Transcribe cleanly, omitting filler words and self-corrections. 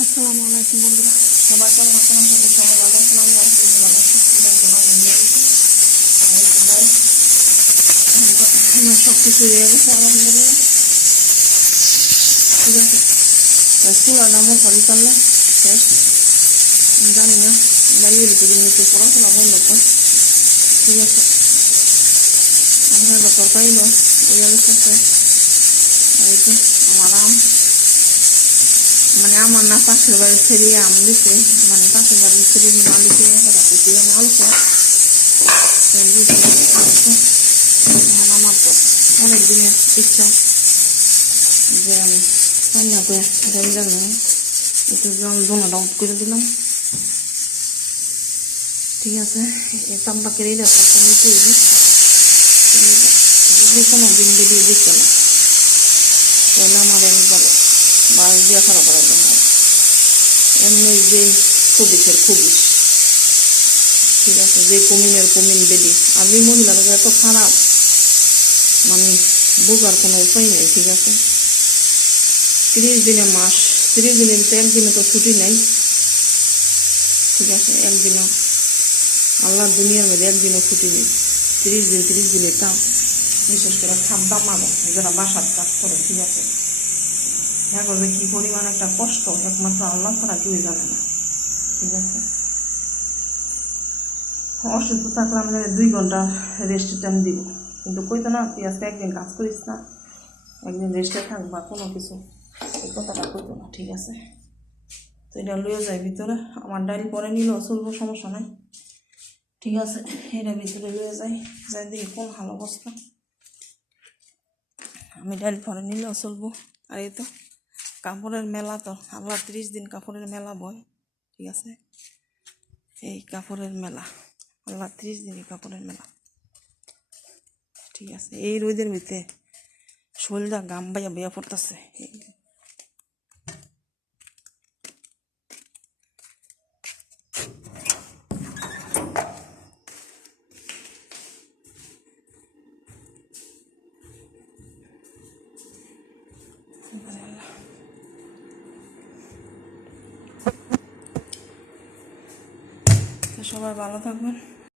আসসালামু আলাইকুম বন্ধুরা, সবাই কেমন আছেন? আপনাদের সবাই ভালো আছেন? আমি আলহামদুলিল্লাহ ভালো আছি। আমার সব কিছু হয়ে গেছে আলহামদুলিল্লাহ। ঠিক আছে, চুলা দামও খালি চাললে শেষ। আমি জানি না দাঁড়িয়ে ভিতরে নিচে পড়াশোনা বন্ধ করে। ঠিক আছে, আমার তরকারি লো ওই গেছে। এই তো আমার আম, মানে আমার না পাশের বাড়ির ছেড়ে আম দিছে, মানে পাশের বাড়ির ছেড়ে মালিকে আলছে। আমার তো অনেক দিনের ইচ্ছা যে আমি রান্না করে জানো একটু জল দোনাটা অফ করে দিলাম। ঠিক আছে, এই তাম্বাকের এই ব্যাপারটা নিতে যদি কোনো দিন দিয়ে দিচ্ছে না তাহলে আমার এমনি বলে বাস দিয়ে খারাপ করার জন্য এমনি যে খুবিসের খুবিস। ঠিক আছে, যে কমিনের কমিন বেদি আর এই মহিলারা এত খারাপ, মানে বোঝার কোনো উপায় নেই। ঠিক আছে, 30 দিনে মাস, 30 দিনের তো একদিনে তো ছুটি নেই। ঠিক আছে, একদিনও আল্লাহর দুনিয়ার মধ্যে একদিনও ছুটি নেই। 30 দিনের তা বিশেষ করে খাদ্যা মানুষ যারা বাসার কাজ করে। ঠিক আছে, হ্যাঁ করবে কি পরিমাণ একটা কষ্ট একমাত্র আল্লাহ ছাড়া কেউ জানে না। ঠিক আছে, অসুস্থ থাকলে আমাদের 2 ঘন্টা রেস্ট টাইম দিব, কিন্তু কইতো না তুই আজকে একদিন কাজ করিস না, একদিন রেস্টে থাকবা, কোনো কিছু এই কথাটা কইতো না। ঠিক আছে, তো এটা লইয়ে যায় ভিতরে। আমার ডাইল পরে নিলেও চলবো, সমস্যা নাই। ঠিক আছে, এটা ভিতরে লইয়ে যাই, যাই দেখি কোন হাল অবস্থা। আমি ডাইল পরে নিলেও চলবো। আর এই তো কাপড়ের মেলা, তো আল্লাহ 30 দিন কাপড়ের মেলা বয়। ঠিক আছে, এই কাপড়ের মেলা আল্লাহ 30 দিনই কাপড়ের মেলা। ঠিক আছে, এই রোদের ভিতরে শরীরটা গাম বাইয়া বইয়া পড়তেছে। সবাই ভালো থাকবেন।